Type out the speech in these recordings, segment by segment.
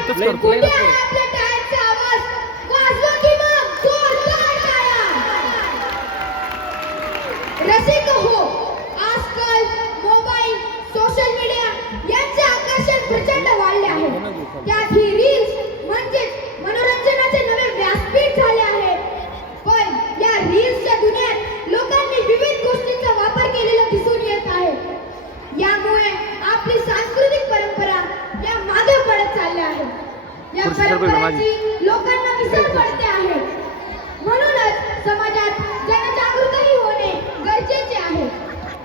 होतच करतो. कुठे आहे आपल्या टाळ्यांचा आवाज? वाजवा की मग जोरदार टाळ्या. रसिक हो, आजकाल मोबाईल, सोशल मीडिया यांचे आकर्षण प्रचंड वाढले आहे. त्यात ही रील्स म्हणजेच मनोरंजनाचे नवे व्यासपीठ झाले आहे. पण या रील्सच्या दुनियेत लोकांनी विविध गोष्टींचा वापर केलेला दिसून येत आहे. यामुळे आपली सांस्कृतिक परंपरा या मागे पडत चालल्या आहेत. या परंपरांची लोकांना विसर पडते आहे. म्हणूनच समाजात जनजागृती होणे गरजेचे आहे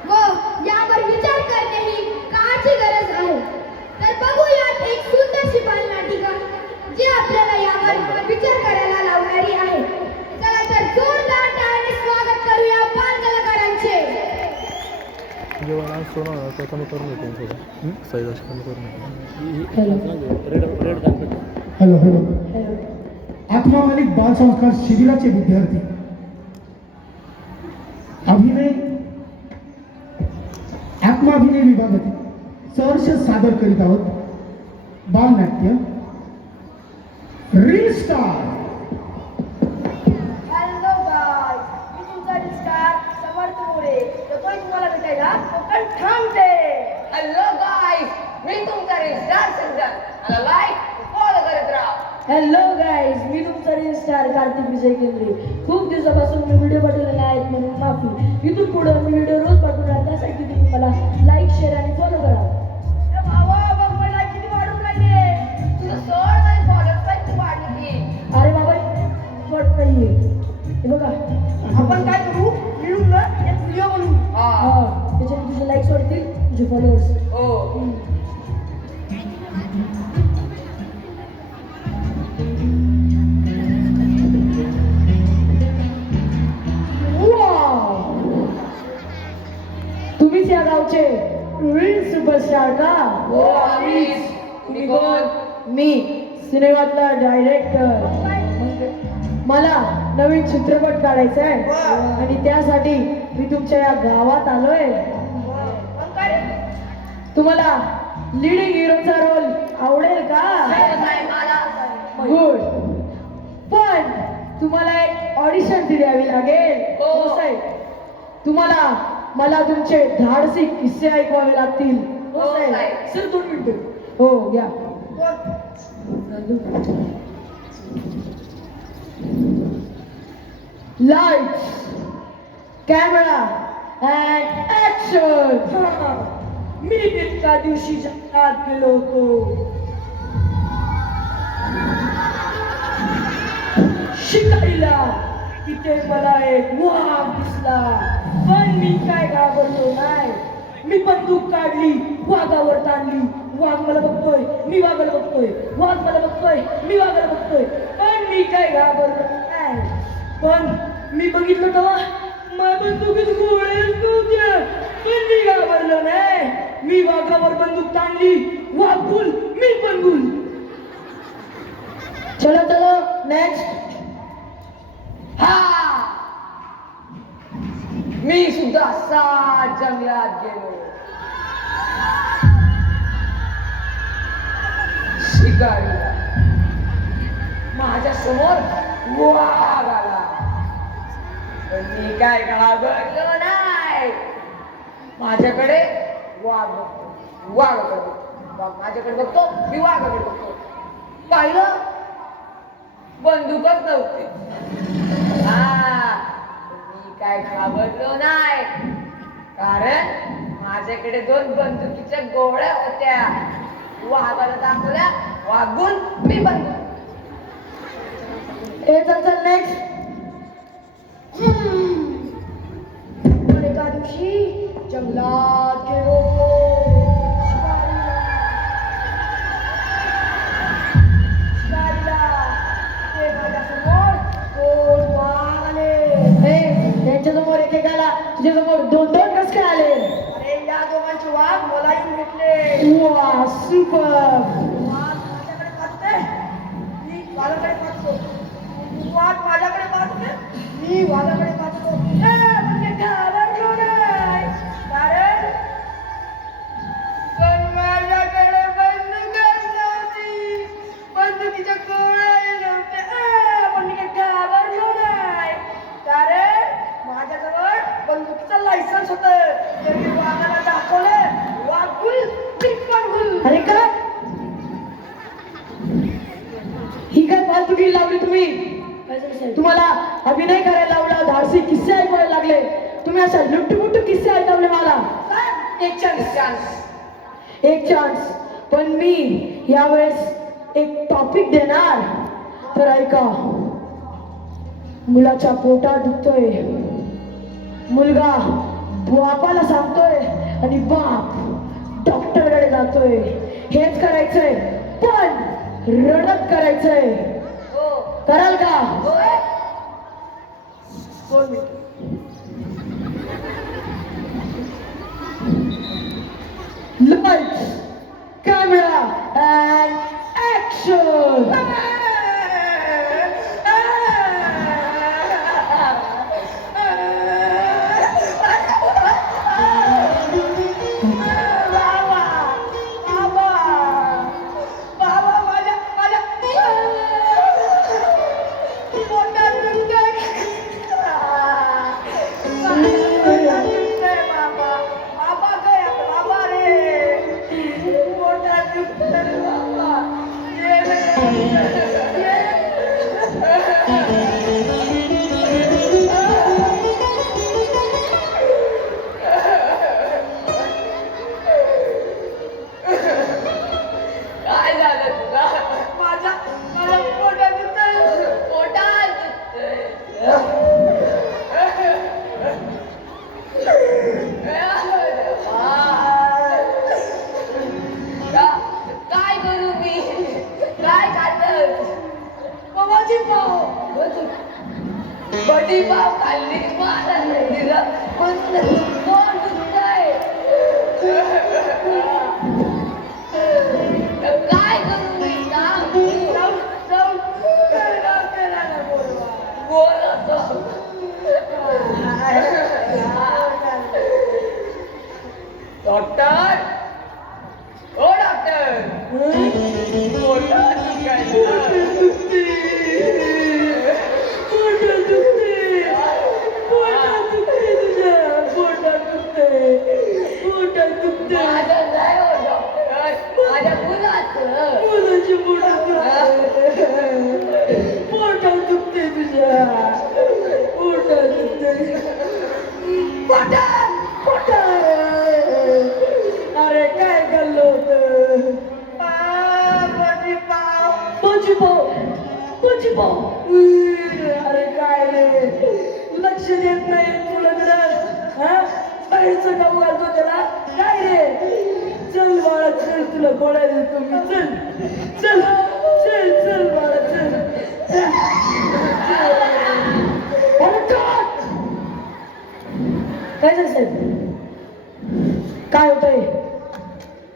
व यावर विचार करणे ही काळाची गरज आहे. तर बघूयात एक सुंदरशी बालनाटिका जी आपल्याला यावर विचार करायला लावणारी आहे. चला तर जोरदार टाळ्याने स्वागत करूया बाल कलाकारांचे. जेव्हा आज सोना तर कमी करून येतो साईज अशी कमी करून येतो. हॅलो हॅलो आत्मामालिक बालसंस्कार शिबिराचे विद्यार्थी अभिनय आत्माभिनय विभागातील सहर्ष सादर करीत आहोत बालनाट्य रील स्टार. हॅलो गाईज, मी तुमचा स्टार समर्थ मोरे. येतोय तुम्हाला भेटायला कोकण थांबते. हॅलो गाईज, मी तुमचा स्टार सिंगर. मला लाईक फॉलो करत राहा. हॅलो गाईज, मी तुमचा रील स्टार कार्तिक विजय केंद्रे. खूप दिवसापासून मी व्हिडिओ पाठवलेले आहेत म्हणून माफी. इथून पुढे मी व्हिडिओ रोज पाठवणार, त्यासाठी तुम्ही मला लाईक शेअर आणि फॉलो करा. बाबा बघ मला किती वाढून राहिले. तुझं सोड नाही फॉलो पण वाढली की. अरे बाबा पट नाहीये. हे बघा आपण काय करू? मिळून ना एक व्हिडिओ बनवू. त्याच्याने तुझे लाईक्स वाढतील, तुझे फॉलोअर्स. हो. तुम्हीच या गावचे रील सुपरस्टार का? हो आम्हीच. तुम्ही कोण? मी सिनेमातला डायरेक्टर. मला नवीन चित्रपट काढायचा आहे आणि त्यासाठी मी तुमच्या या गावात आलोय. तुम्हाला लीडिंग हिरोचा रोल आवडेल का? गुड. पण तुम्हाला एक ऑडिशन द्यावी लागेल. हो. साहेब, तुम्हाला मला तुमचे धाडसी किस्से ऐकवावे लागतील. हो, साहेब. सर 2 मिनिटं. हो घ्या. Lights camera and action. मी एका दिवशी जंगलात गेलो होतो. शिकारीला तिथे मला एक वाघ दिसला, पण मी काय घाबरलो नाही. मी बंदूक काढली, वाघावर ताणली. वाघ मला बघतोय, मी वाघाला बघतोय. वाघ मला बघतोय, मी वाघाला बघतोय. पण मी काय घाबरलो नाही. पण मी बघितलं तेव्हा माझ्या बंदुकीत गोळ्याच नव्हत्या, पण मी घाबरलो नाही. मी वाघावर बंदूक ताणली. वाघ गुल, मी पण गुल. चलो चलो नेक्स्ट. हा, मी सुद्धा असाच जंगलात गेलो. शिकारीला माझ्या समोर वाघ आला, पण मी काय घाबरलो नाही. माझ्याकडे वाघ बघतो, वाघाकडे बघतो. वाघ माझ्याकडे बघतो, मी वाघाकडे बघतो. पाहिलं, बंदूकच नव्हती. मी काय घाबरलो नाही, कारण माझ्याकडे 2 बंदुकीच्या गोळ्या होत्या. वाघाला दाखवल्या, वाघून मी बंदूक. चल नेक्स्ट. एका दिवशी जंगलात गेलो. त्यांच्यासमोर एकेकाला तुझ्यासमोर 2-2 कस काय आले? अरे या दोघांचे वाघ मला येऊन भेटले. वा सुपर. वाघ माझ्याकडे पाहतोय, मी वाघाकडे पाहतो. वाघ माझ्याकडे पाहतोय, मी वाघाकडे पाहतो. म्हणजे घाबरलो नाही, कारण पण माझ्याकडे बंदूकच नव्हती. मैफिल लावली तुम्ही. काय झालं साहेब? तुम्हाला अभिनय करायला लावला, धाडसी किस्से ऐकवायला लागले, तुम्ही अशा लुटपुट किस्से ऐकवले मला. एक चान्स पण मी यावेळेस एक टॉपिक देणार, तर ऐका. मुलाच्या पोटात दुखतोय, मुलगा बापाला सांगतोय आणि बाप डॉक्टरकडे जातोय. हेच करायचंय पण रडत करायचंय. कराल का? Lights, camera, and action! बडी पाव खाल्ली मला दिलं पण कोण दुखतंय काय करू मी सांग बोलतो डॉक्टर ओ डॉक्टर बोला अरे काय खाल्लं होतं? अरे काय रे लक्ष देत नाही तुला बाहेरचं काम घालतो त्याला काय रे चल बाळा चल तुला गोळ्या देतो मी चल चल चल चल बाळा चल काय झालं साहेब काय होतंय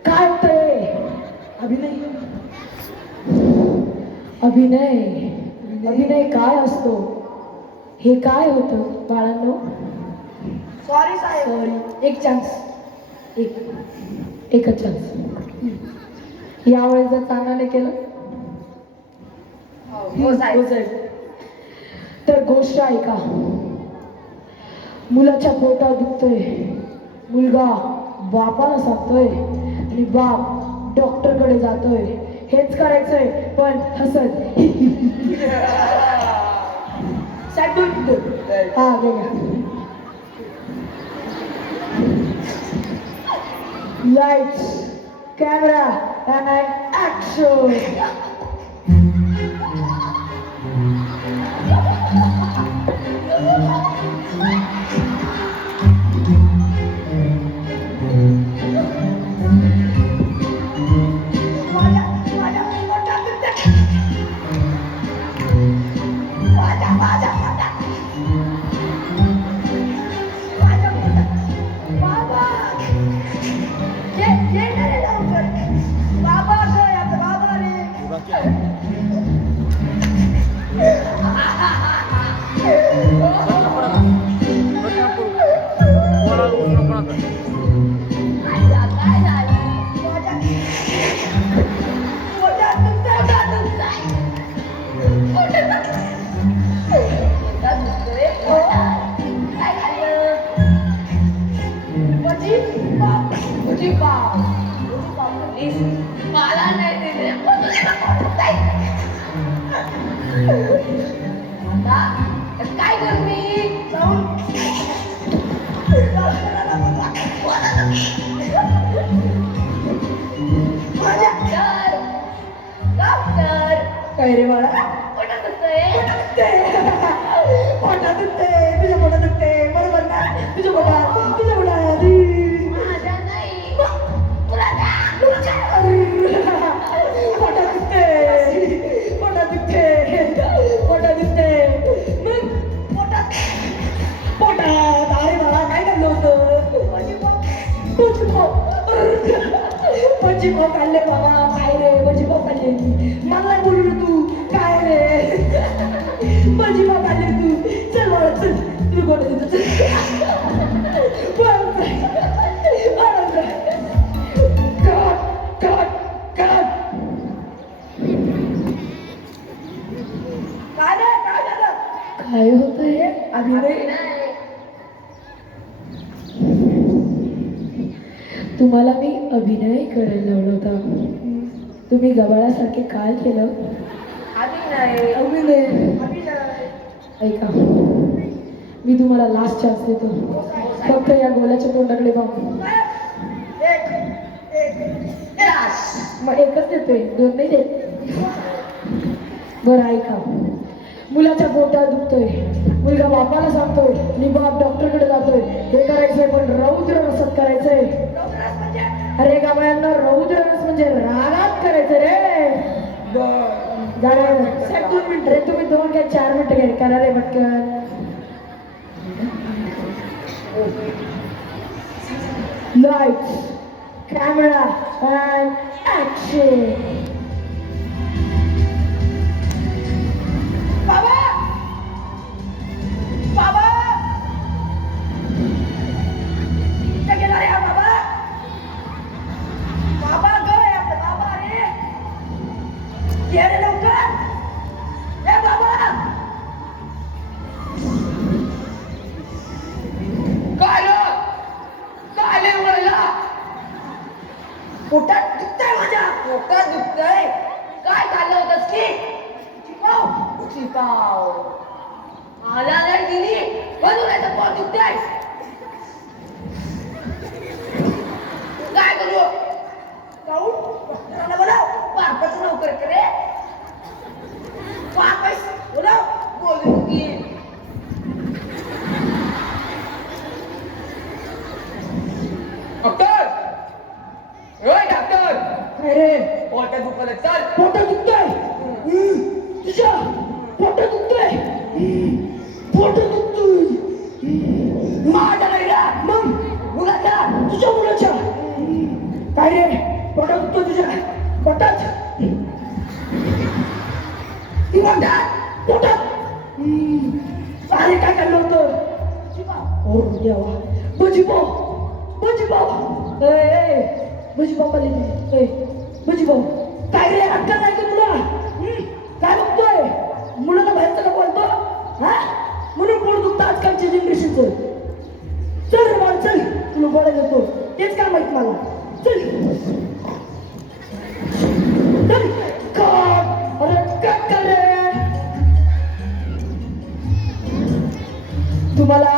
काय होतंय अभिनय अभिनय अभिनय काय असतो हे काय होतं बाळांनो सॉरी साहेब सॉरी एक चान्स एकच चान्स यावेळेस जर चांगल्याने केलं हो साहेब तर गोष्ट ऐका मुलाच्या पोटात दुखतोय मुलगा बापाला सांगतोय आणि बाप डॉक्टरकडे जातोय हेच करायचंय पण हसत हा लाईट्स कॅमेरा अँड ऍक्शन मला नाही दिले आता काय करू मी जाऊन डॉक्टर डॉक्टर काय रे बाळा पोटात दुखतंय पोटात दुखते तुझ्या पोटात दुखते बरोबर ना तुझ्या पोटात माझ्या नाही मुलाच्या पोटात दुखते पोटात दुखते मग पोटात अरे बाळा काय खाल्लं होतं भजीपाव खाल्ले बाबा काय रे भजीपाव खाल्ले मला नाही बोलू रे तू काय रे भजीपाव खाल्ले तू चल बाळा चल तू कोण काय होत हे अभिनय तुम्हाला मी अभिनय करायला लावला होता तुम्ही गबाळासारखे काय केलं अभिनय ऐका मी तुम्हाला लास्ट चान्स देतो फक्त या गोल्याच्या तोंडाकडे पाहू मग एकच देतोय दोन नाही देत बरं ऐका मुलाच्या पोटात दुखतोय मुलगा बापाला सांगतोय आणि बाप डॉक्टरकडे जातोय हे करायचंय पण रौद्र रसत करायचंय अरे गावांना रौद्र रस म्हणजे रागात करायचं रे साहेब 2 मिनिटं रे तुम्ही 2 काय 4 मिनिटं घ्या करा रे पटकन लाईट्स कॅमेरा अँड ऍक्शन पोटात दुखतंय माझ्या पोटात दुखतंय काय खाल्लं होतंस की चिपाव आला नाही दिली बनून याचं पोट दुखतंय काय करू जाऊन डॉक्टरांना बोलाव बापाचं नोकर करे बापास बोलाव बोलू की डॉक्टर ओय डॉक्टर काय रे पोटात दुखलं चल पोटात दुखतंय तुझ्या पोटात दुखतंय पोटात दुखतोय माझ्या नाही रे मग मुलाच्या तुझ्या मुलाच्या काय रे पोटात दुखतोय तुझ्या पोटात पोटात अरे काय खाल्लं होतं ओ देवा भजीपाव ए भजीपाव खाल्ली तू ए भजीपाव काय रे अक्कल नाही का तुला काय बघतोय मुलाला बाहेरचं का बोलतो हा म्हणून पोट दुखतं आजकालच्या जनरेशनचं चल रे बाळ चल तुला गोळ्या देतो तेच काय माहित मला चल चल कट अरे कट कर रे तुम्हाला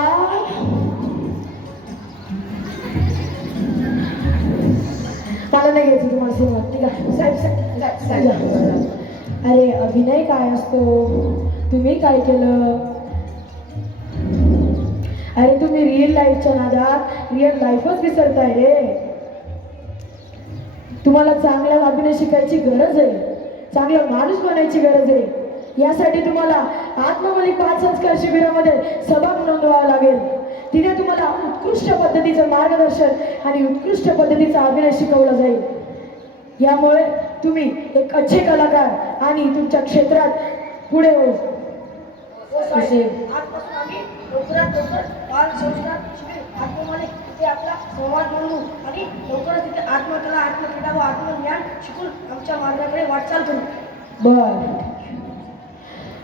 मला नाही घ्यायचं तुम्हाला सिनेमा ठीक आहे साहेब अरे अभिनय काय असतो तुम्ही काय केलं अरे तुम्ही रिअल लाईफच्या नादात रिअल लाईफच विसरताय रे तुम्हाला चांगला अभिनय शिकायची गरज आहे चांगला माणूस बनायची गरज आहे यासाठी तुम्हाला आत्ममलिक बाल संस्कार शिबिरामध्ये सहभाग नोंदवावा लागेल तिथे तुम्हाला उत्कृष्ट पद्धतीचं मार्गदर्शन आणि उत्कृष्ट पद्धतीचा अभिनय शिकवला जाईल यामुळे तुम्ही एक अच्छे कलाकार आणि तुमच्या क्षेत्रात पुढे हो आजपासून आम्ही लवकरात लवकर बाल संस्कार शिबिर आत्ममालिक तिथे आपला संवाद नोंदवू आणि लवकरच तिथे आत्मकला आत्मक्रीडा व आत्मज्ञान शिकून आमच्या मार्गाकडे वाटचाल करू बर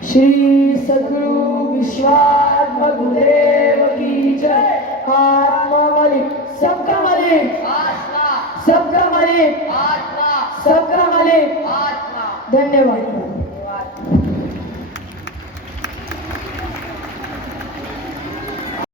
श्री सद्गुरु विश्वात्मा गुरुदेव की जय आत्मा मालिक सबका मालिक आत्मा सबका मालिक आत्मा सबका मालिक आत्मा धन्यवाद धन्यवाद